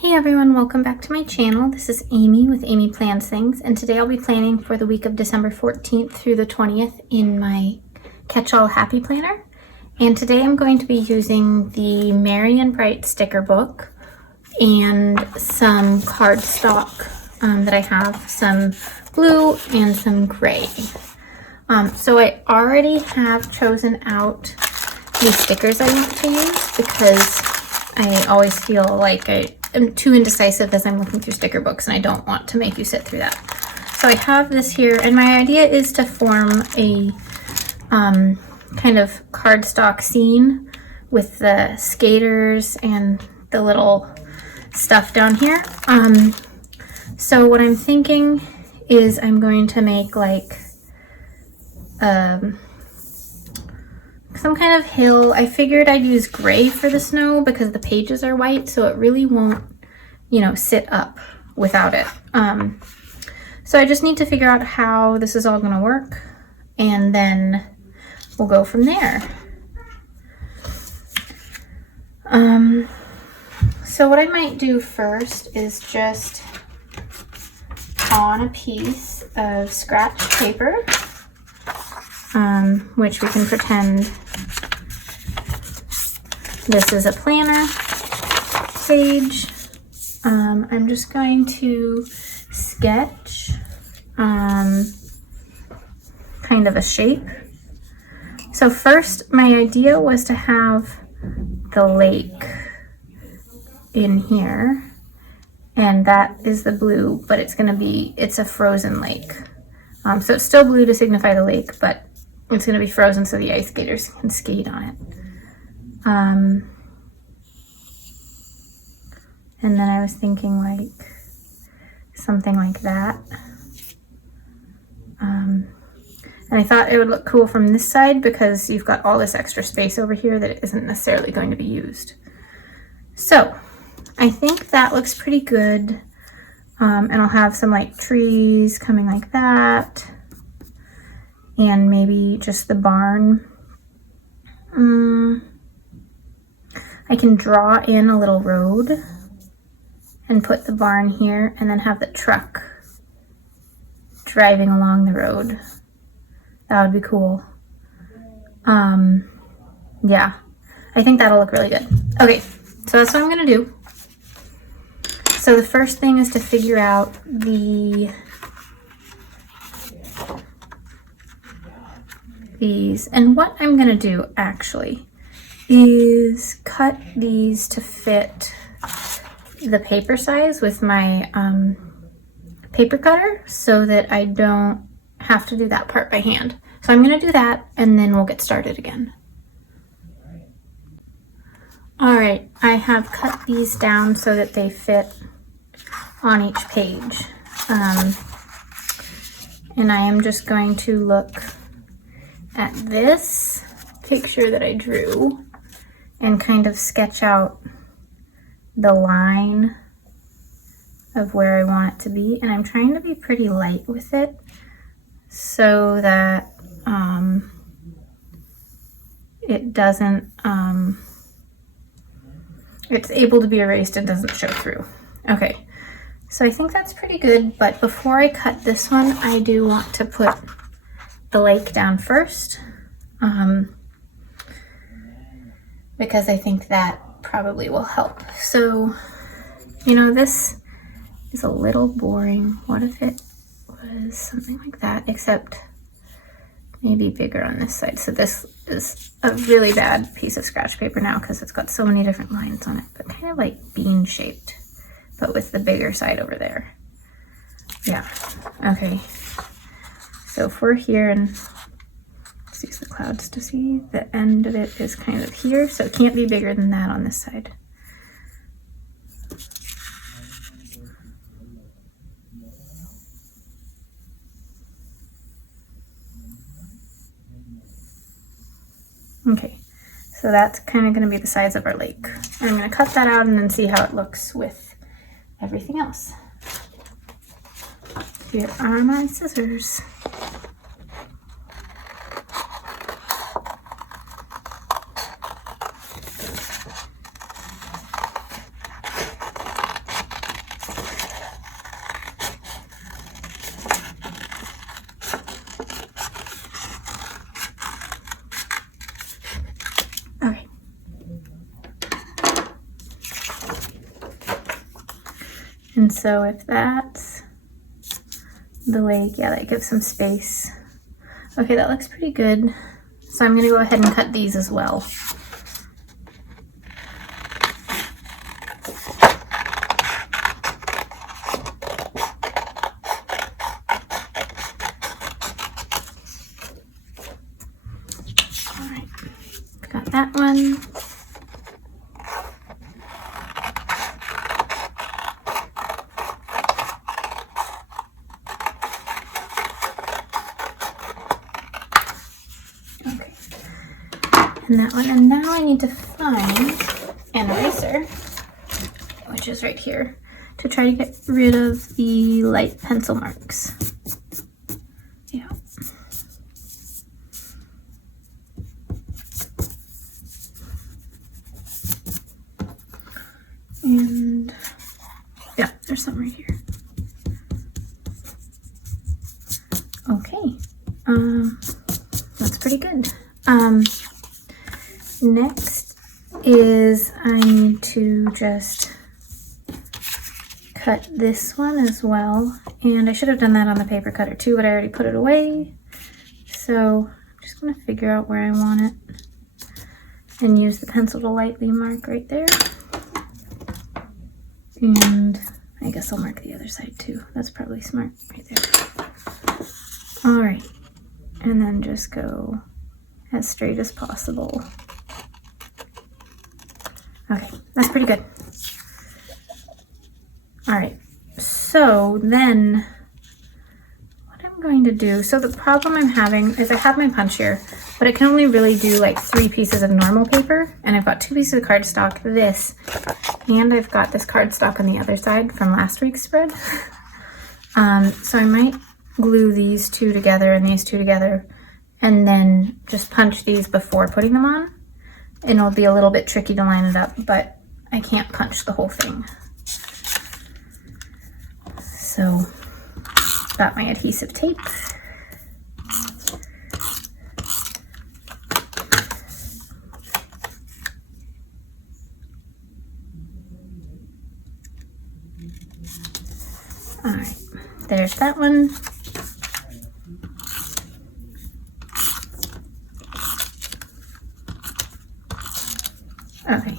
Hey everyone, welcome back to my channel. This is Amy with Amy Plans Things, and today I'll be planning for the week of December 14th through the 20th in my Catch-All Happy Planner. And today I'm going to be using the Merry and Bright sticker book and some cardstock that I have, some blue and some gray. So I already have chosen out the stickers I want to use because I always feel like I'm too indecisive as I'm looking through sticker books and I don't want to make you sit through that. So I have this here, and my idea is to form a kind of cardstock scene with the skaters and the little stuff down here. So what I'm thinking is I'm going to make like some kind of hill. I figured I'd use gray for the snow because the pages are white, so it really won't, sit up without it. So I just need to figure out how this is all going to work, and then we'll go from there. So what I might do first is just on a piece of scratch paper, which we can pretend this is a planner page. I'm just going to sketch kind of a shape. So first, my idea was to have the lake in here, and that is the blue, but it's a frozen lake. So it's still blue to signify the lake, but it's going to be frozen so the ice skaters can skate on it. And then I was thinking like something like that. And I thought it would look cool from this side because you've got all this extra space over here that isn't necessarily going to be used. So I think that looks pretty good. And I'll have some like trees coming like that. And maybe just the barn. I can draw in a little road and put the barn here and then have the truck driving along the road. That would be cool. Yeah, I think that'll look really good. Okay, so that's what I'm gonna do. So the first thing is to figure out these, and what I'm gonna do actually is cut these to fit the paper size with my paper cutter so that I don't have to do that part by hand. So I'm gonna do that and then we'll get started again. All right, I have cut these down so that they fit on each page. And I am just going to look at this picture that I drew and kind of sketch out the line of where I want it to be. And I'm trying to be pretty light with it so that it doesn't, it's able to be erased and doesn't show through. Okay, so I think that's pretty good, but before I cut this one, I do want to put the lake down first, because I think that probably will help. So, this is a little boring. What if it was something like that, except maybe bigger on this side? So this is a really bad piece of scratch paper now because it's got so many different lines on it, but kind of like bean shaped, but with the bigger side over there. Yeah, okay. So if we're here, and let's use the clouds to see, the end of it is kind of here, so it can't be bigger than that on this side. Okay, so that's kind of going to be the size of our lake. And I'm going to cut that out and then see how it looks with everything else. Here are my scissors. And so if that's the leg, yeah, that gives some space. Okay, that looks pretty good. So I'm gonna go ahead and cut these as well. All right, got that one. And that one, and now I need to find an eraser, which is right here, to try to get rid of the light pencil marks. Yeah. And yeah, there's some right here. Okay, that's pretty good. Next is I need to just cut this one as well. And I should have done that on the paper cutter too, but I already put it away. So I'm just gonna figure out where I want it and use the pencil to lightly mark right there. And I guess I'll mark the other side too. That's probably smart right there. All right, and then just go as straight as possible. Okay, that's pretty good. All right, so then what I'm going to do, so the problem I'm having is I have my punch here, but I can only really do like 3 pieces of normal paper, and I've got 2 pieces of cardstock, this, and I've got this cardstock on the other side from last week's spread. So I might glue these 2 together and these 2 together, and then just punch these before putting them on. And it'll be a little bit tricky to line it up, but I can't punch the whole thing. So, got my adhesive tape. All right, there's that one. Okay.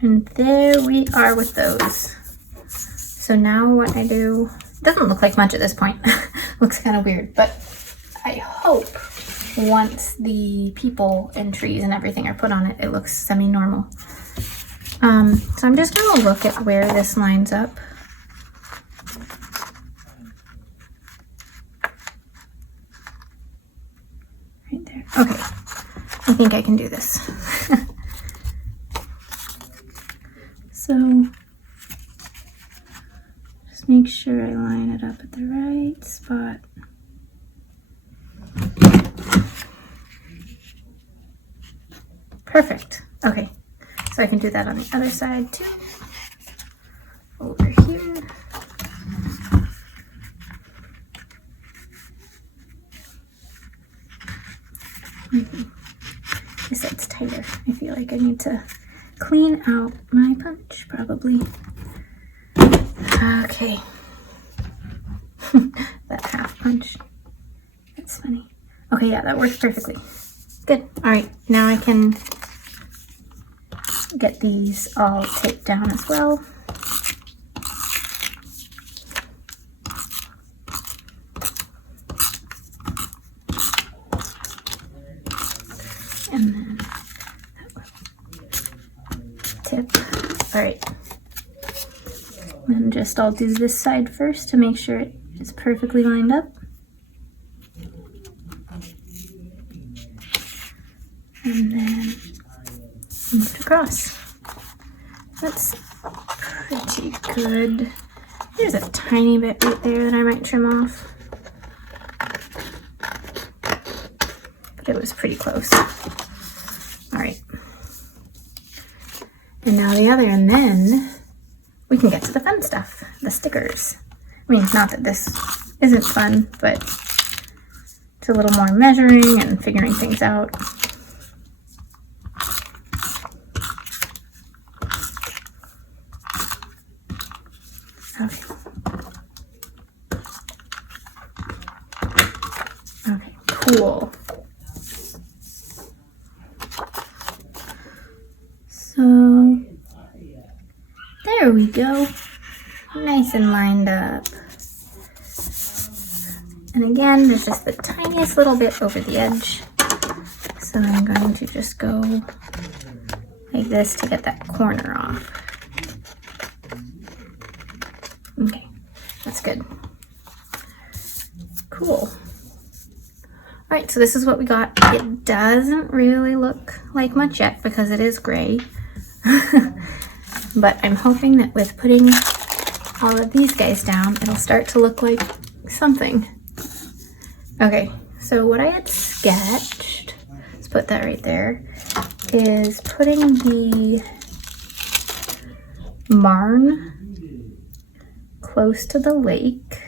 And there we are with those. So now what I do, it doesn't look like much at this point. Looks kind of weird, but I hope once the people and trees and everything are put on it, it looks semi-normal. So I'm just gonna look at where this lines up. Right there. Okay. I think I can do this. So just make sure I line it up at the right spot. Perfect. Okay, so I can do that on the other side too. Over here. This side's tighter. I feel like I need to clean out my punch, probably. Okay. That half punch. That's funny. Okay, yeah, that works perfectly. Good. All right, now I can get these all taped down as well. And then tip. All right. And just I'll do this side first to make sure it's perfectly lined up. And then move it across. That's pretty good. There's a tiny bit right there that I might trim off. But it was pretty close. All right. And now the other, and then we can get to the fun stuff, the stickers. I mean, not that this isn't fun, but it's a little more measuring and figuring things out. There we go. Nice and lined up. And again, there's just the tiniest little bit over the edge. So I'm going to just go like this to get that corner off. Okay, that's good. Cool. All right, so this is what we got. It doesn't really look like much yet because it is gray. But I'm hoping that with putting all of these guys down, it'll start to look like something. Okay, so what I had sketched, let's put that right there, is putting the barn close to the lake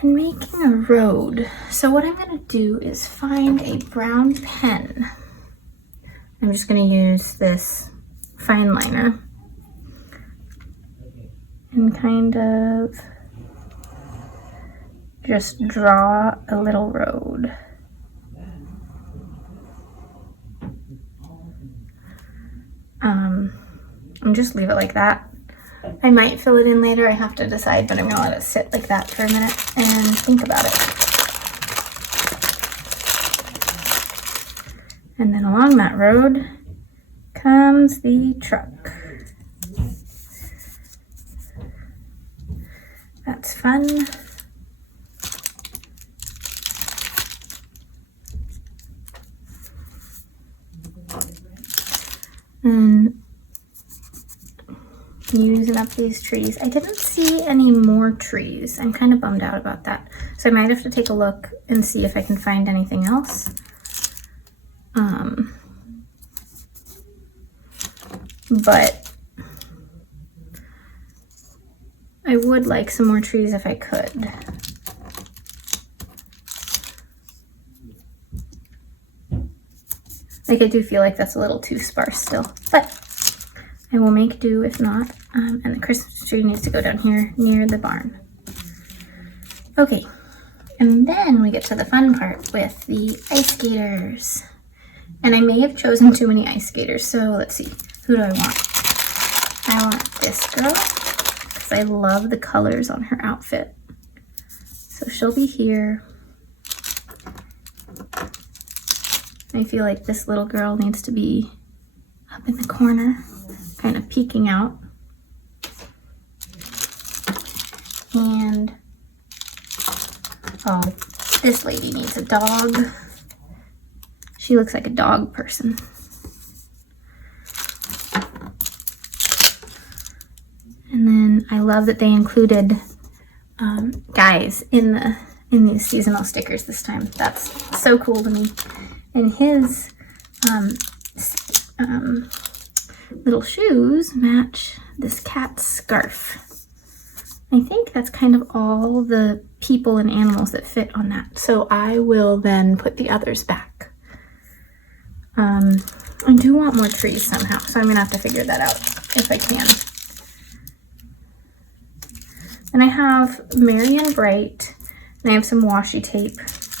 and making a road. So what I'm going to do is find a brown pen. I'm just going to use this fine liner and kind of just draw a little road. And just leave it like that. I might fill it in later, I have to decide, but I'm gonna let it sit like that for a minute and think about it. And then along that road comes the truck. That's fun. And using up these trees. I didn't see any more trees. I'm kind of bummed out about that. So I might have to take a look and see if I can find anything else. But I would like some more trees if I could. Like, I do feel like that's a little too sparse still, but I will make do if not. And the Christmas tree needs to go down here near the barn. Okay, and then we get to the fun part with the ice skaters. And I may have chosen too many ice skaters, so let's see. Who do I want? I want this girl, because I love the colors on her outfit. So she'll be here. I feel like this little girl needs to be up in the corner, kind of peeking out. And, oh, this lady needs a dog. She looks like a dog person. And then I love that they included guys in these seasonal stickers this time. That's so cool to me. And his little shoes match this cat's scarf. I think that's kind of all the people and animals that fit on that. So I will then put the others back. I do want more trees somehow, so I'm gonna have to figure that out if I can. And I have Merry and Bright, and I have some washi tape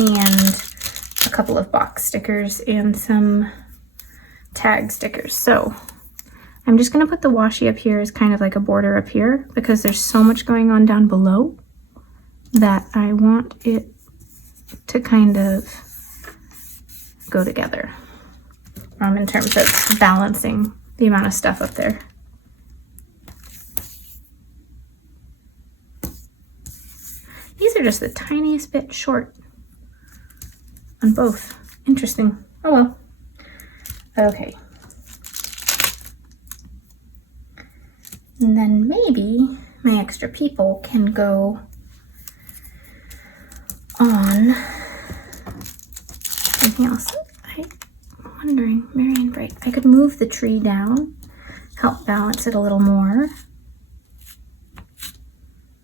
and a couple of box stickers and some tag stickers. So I'm just gonna put the washi up here as kind of like a border up here because there's so much going on down below that I want it to kind of go together in terms of balancing the amount of stuff up there. These are just the tiniest bit short on both. Interesting. Oh well. Okay. And then maybe my extra people can go on anything else. I'm wondering, Merry and Bright, I could move the tree down, help balance it a little more.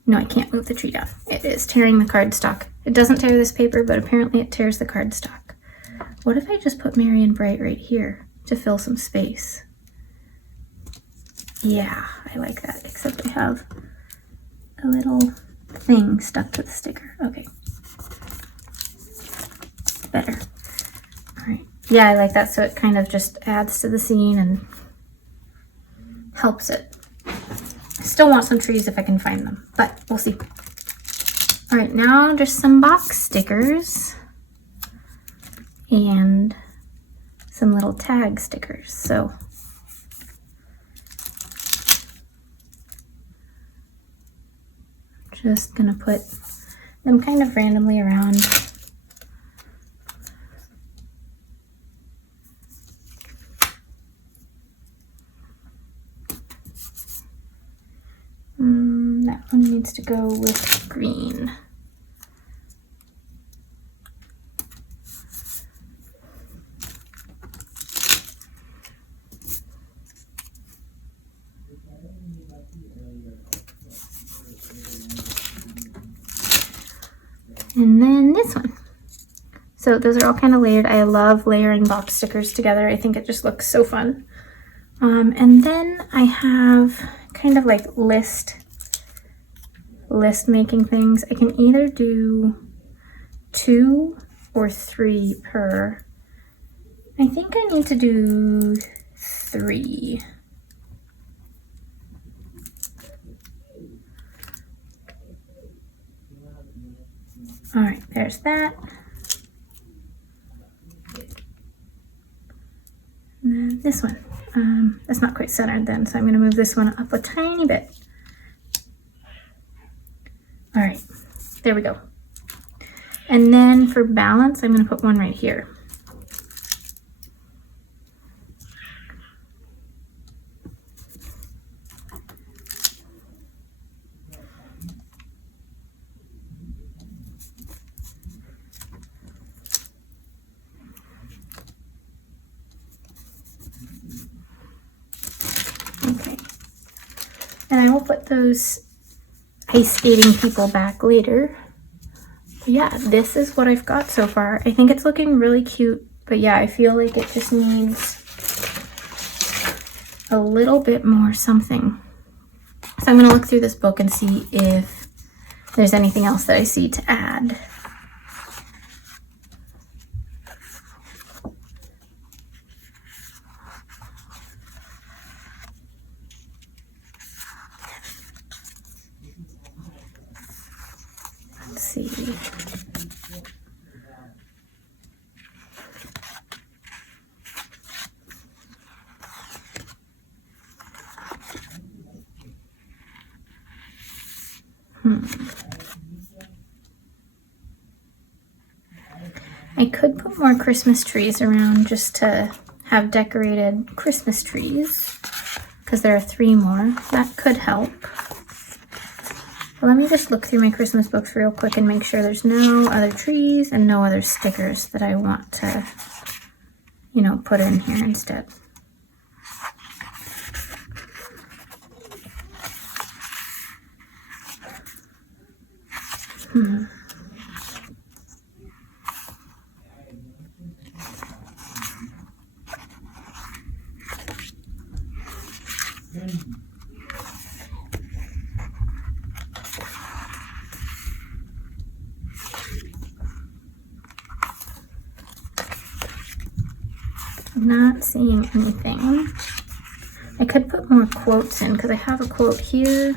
No, I can't move the tree down. It is tearing the cardstock. It doesn't tear this paper, but apparently it tears the cardstock. What if I just put Merry and Bright right here to fill some space? Yeah, I like that, except I have a little thing stuck to the sticker. Okay. Better. All right. Yeah, I like that, so it kind of just adds to the scene and helps it. I still want some trees if I can find them, but we'll see. All right, now just some box stickers and some little tag stickers. So just gonna put them kind of randomly around. That one needs to go with green. And then this one. So those are all kind of layered. I love layering box stickers together. I think it just looks so fun. And then I have kind of like list making things. I can either do 2 or 3 per. I think I need to do 3. All right, there's that. And then this one. That's not quite centered then, so I'm going to move this one up a tiny bit. All right, there we go. And then for balance, I'm going to put one right here. Okay, and I will put those ice skating people back later. But yeah, this is what I've got so far. I think it's looking really cute, but yeah, I feel like it just needs a little bit more something. So I'm going to look through this book and see if there's anything else that I see to add. Let's see. I could put more Christmas trees around just to have decorated Christmas trees, because there are 3 more. That could help. But let me just look through my Christmas books real quick and make sure there's no other trees and no other stickers that I want to, you know, put in here instead. I'm not seeing anything. I could put more quotes in because I have a quote here.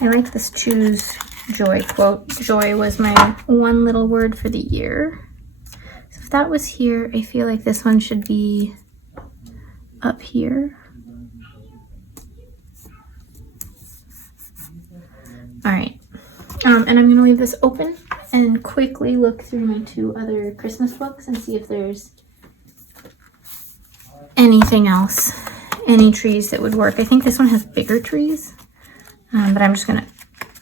I like this choose joy quote. Joy was my one little word for the year. So if that was here, I feel like this one should be up here. All right, and I'm gonna leave this open and quickly look through my 2 other Christmas books and see if there's anything else, any trees that would work. I think this one has bigger trees, but I'm just gonna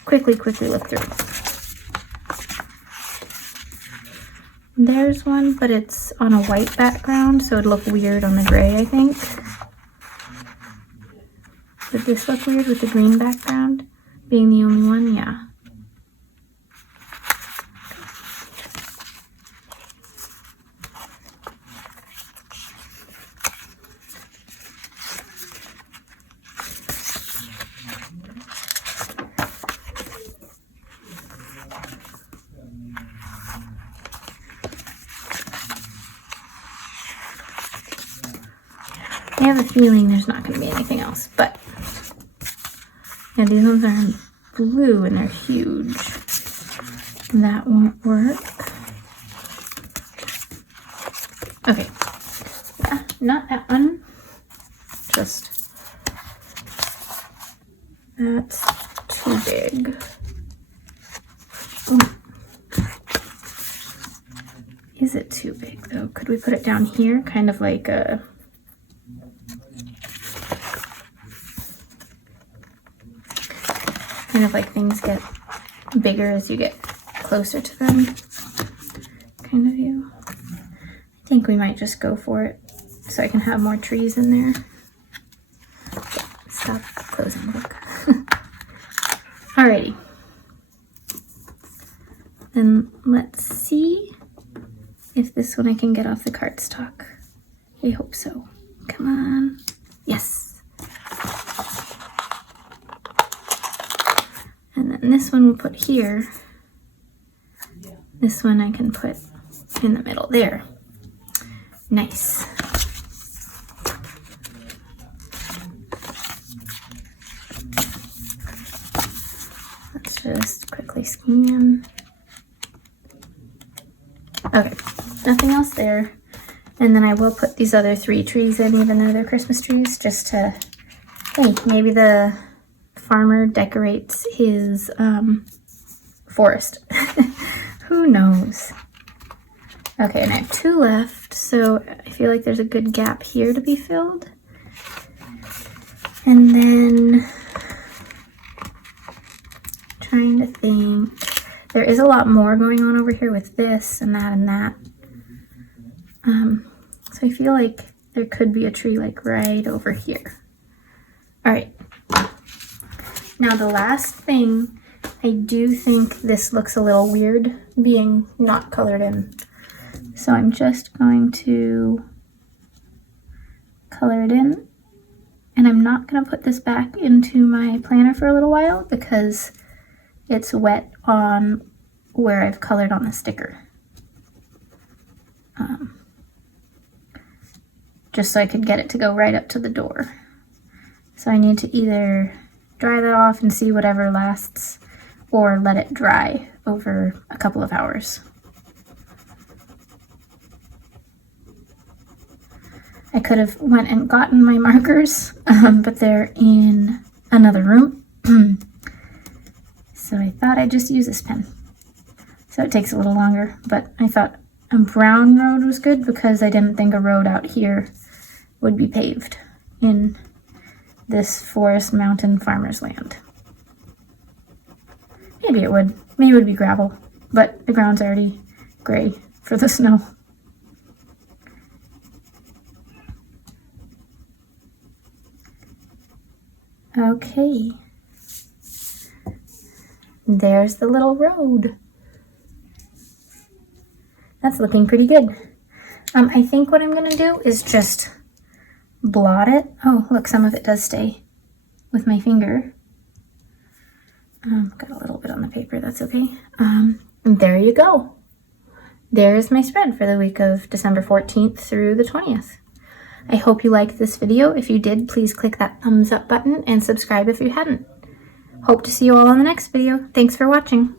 quickly look through. There's one, but it's on a white background, so it'd look weird on the gray, I think. Would this look weird with the green background being the only one? Yeah. I have a feeling there's not going to be anything else, but yeah, these ones are in blue and they're huge. That won't work. Okay, yeah, not that one. Just, that's too big. Ooh. Is it too big though? Could we put it down here? Kind of like a, things get bigger as you get closer to them, kind of view. I think we might just go for it so I can have more trees in there. Stop closing the book. Alrighty. Then let's see if this one I can get off the cardstock. I hope so. Come on. Yes. And then this one we'll put here. This one I can put in the middle there. Nice. Let's just quickly scan. Okay, nothing else there. And then I will put these other 3 trees in, even though they're Christmas trees, just to, hey, maybe the farmer decorates his forest. Who knows? Okay, and I have 2 left, so I feel like there's a good gap here to be filled. And then, trying to think, there is a lot more going on over here with this and that and that. So I feel like there could be a tree like right over here. All right. Now the last thing, I do think this looks a little weird being not colored in. So I'm just going to color it in. And I'm not going to put this back into my planner for a little while because it's wet on where I've colored on the sticker. Just so I could get it to go right up to the door. So I need to either dry that off and see whatever lasts, or let it dry over a couple of hours. I could have went and gotten my markers, but they're in another room. So I thought I'd just use this pen. So it takes a little longer, but I thought a brown road was good because I didn't think a road out here would be paved in this forest mountain farmer's land. Maybe it would. Maybe it would be gravel, but the ground's already gray for the snow. Okay. There's the little road. That's looking pretty good. I think what I'm gonna do is just blot it. Oh, look, some of it does stay with my finger. Got a little bit on the paper, that's okay. And there you go. There's my spread for the week of December 14th through the 20th. I hope you liked this video. If you did, please click that thumbs up button and subscribe if you hadn't. Hope to see you all on the next video. Thanks for watching.